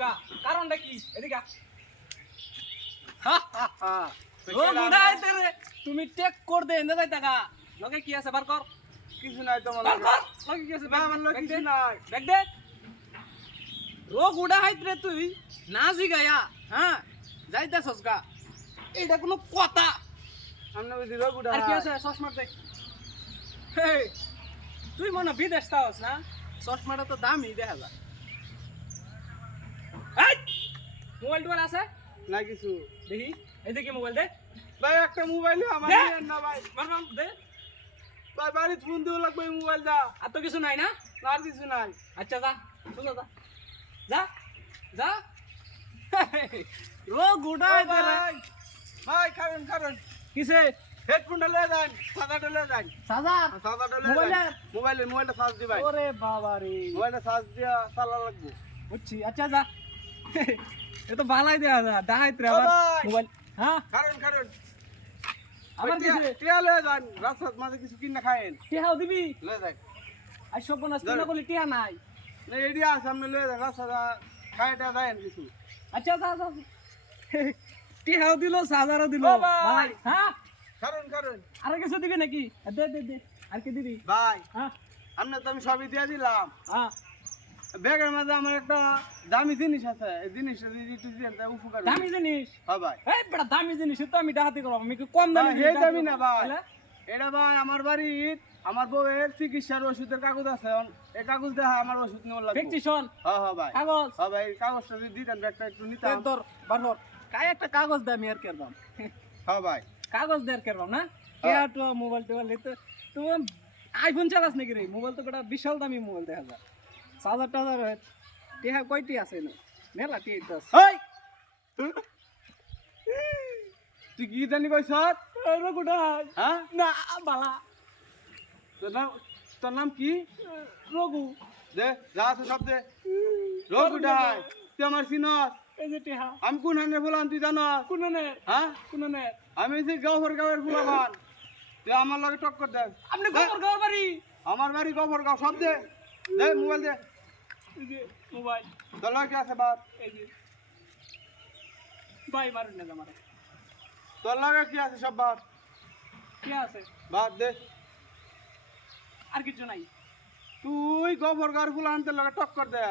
গা কারণটা কি এদিকে ও মুডাই তেরে তুমি টেক কর দে এনে যাইতা গা লগে কি আছে বার কর কিছু নাই তো বার কর লগে কি আছে না আমার লগে কিছু নাই দেখ দে রোগ উড়া হাইত রে তুই না জিগায়া হ্যাঁ যাইতাছস গা এইটা কোনো কথা আমরা বুঝি রোগ উঠা আর কি আছে চশমা দেখ হে তুই মনে বিদেশ তাওস না চশমাটা তো দামি দেখা যায় এই মোবাইল টোয়াল আছে না কিছু দেখি এই দেখি মোবাইল দে ভাই একটা মোবাইল আমার দে। নিয়েন না ভাই মার দে ভাই বাড়ি ফোন দিও লাগবে এই মোবাইল দা আর তো কিছু নাই না আর কিছু নাই আচ্ছা যা সোজা যা যা যা রোগ উড়াই দে রে ভাই ভাই কারণ কারণ কিসে হেডফোনটা লয়ে যান সাদাটা লয়ে যান সাজা সাদাটা লয়ে মোবাইলের? যান মোবাইলটা চার্জ দি ভাই ওরে বাবা রে মোবাইলটা চার্জ দিয়া চালা লাগবে বুঝছি আচ্ছা যা এ তো ভালাই দেয়া যা ডাহাইত রে আবার ভাই। মোবাইল হ্যাঁ কারণ কারণ আবার কিসে টিয়া লয়ে যান রাস্তার মাঝে কিছু কিনা খায়েন টিহাও দিবি লয়ে যান আর সব বনাস ধর। না বলি টিহা নাই না এডিয়া সামনে লয়ে যান রাস্তা খায়টা যায়েন কিছু আচ্ছা যা যা টিহাও দিল সাজারও দিল ও ভাই। ভাই হ্যাঁ কারণ কারণ আর কিছু দিবি নাকি দে দে দে আর কি দিবি ভাই হ্যাঁ আমরা তো আমি সবই দিয়ে দিলাম হ্যাঁ ব্যাগের মাঝে আমার একটা দামি জিনিস আছে এই জিনিসটা যদি একটু দিয়েন তাহলে উপকার হবে। দামি জিনিস হ্যাঁ ভাই এই বড় দামি জিনিস তো আমি ডাহাতি করব আমি কি কম দামি ভাই, জিনিস এই দামি ডাহাতি না করবো? ভাই তাহলে? এটা ভাই আমার বাড়ির আমার বউয়ের চিকিৎসার ওষুধের কাগজ আছে এই কাগজ দেখা আমার ওষুধ নেওয়ার লাগবে প্রেসক্রিপশন হ্যাঁ হ্যাঁ ভাই কাগজ হ্যাঁ ভাই কাগজটা যদি দিতেন ব্যাগটা একটু নিতাম তোর বারবার কাই একটা কাগজ দে আমি আর করবাম হ্যাঁ ভাই কাগজ দে আর করবাম না কে হ্যাঁ। তো মোবাইল টোবাইল তো তুমি আইফোন চালাস নাকি রে মোবাইল তো বড় বিশাল দামি মোবাইল দেখা যায় 1000 টিহা কয়টি আছে না মেলা টি দস এই তুই কি জানি কইছ এর গুডাই হ্যাঁ না বালা তোর নাম কি রঘু দে যা আছে সব দে রোগ উঠাই তুই আমার চিনস এই যে টিহা আমি কোন হানে ফুলান তুই জানস কোননে হ্যাঁ কোননে আমি যে গাঁওয়ের ফুলাবান তুই আমার লগে টক্কর দে আপনি খবর গাও বাড়ি আমার বাড়ি গাঁও সব দে দে মোবাইল দে এই যে মোবাইল তোর লগে কি আছে বাদ এই যে বাই মারুন না আমারে তোর লগে কি আছে সব বাদ কি আছে বাদ দে আর কিছু নাই তুই গাঁওয়ের ফুলান তোর লগে টক্কর দে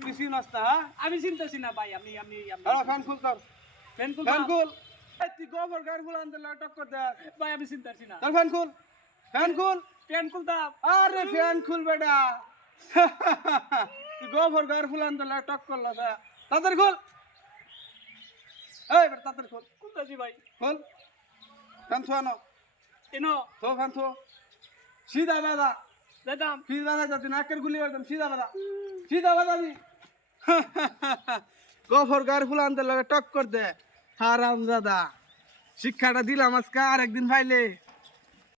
তুই চিনস না হ্যাঁ আমি চিন্তাছি না ভাই আমি হ্যালো ফ্যান খুল তোর ফ্যান খুল ফ্যান খুল এই তুই গাঁওয়ের ফুলান তোর লগে টক্কর দে ভাই আমি চিন্তাছি না তোর ফ্যান খুল ফ্যান খুল ফ্যান খুল দাও আরে ফ্যান খুল বেটা তুই গাঁওয়ের ফুলান তোর লগে টক্কর লাগা তাড়াতাড়ি খুল এই বেটা তাড়াতাড়ি খুল কোনটাছি ভাই খুল ফ্যান থোয়ানো এনো তো ফ্যান থো সিধা বাদা দাদাম সিধা বাদা তুই নাকের গুলি একদম সিধা বাদাবি গাঁর ফুলান তোর লগে টক্কর দে হারাম দাদা শিক্ষাটা দিলাম আজকে আর একদিন পাইলে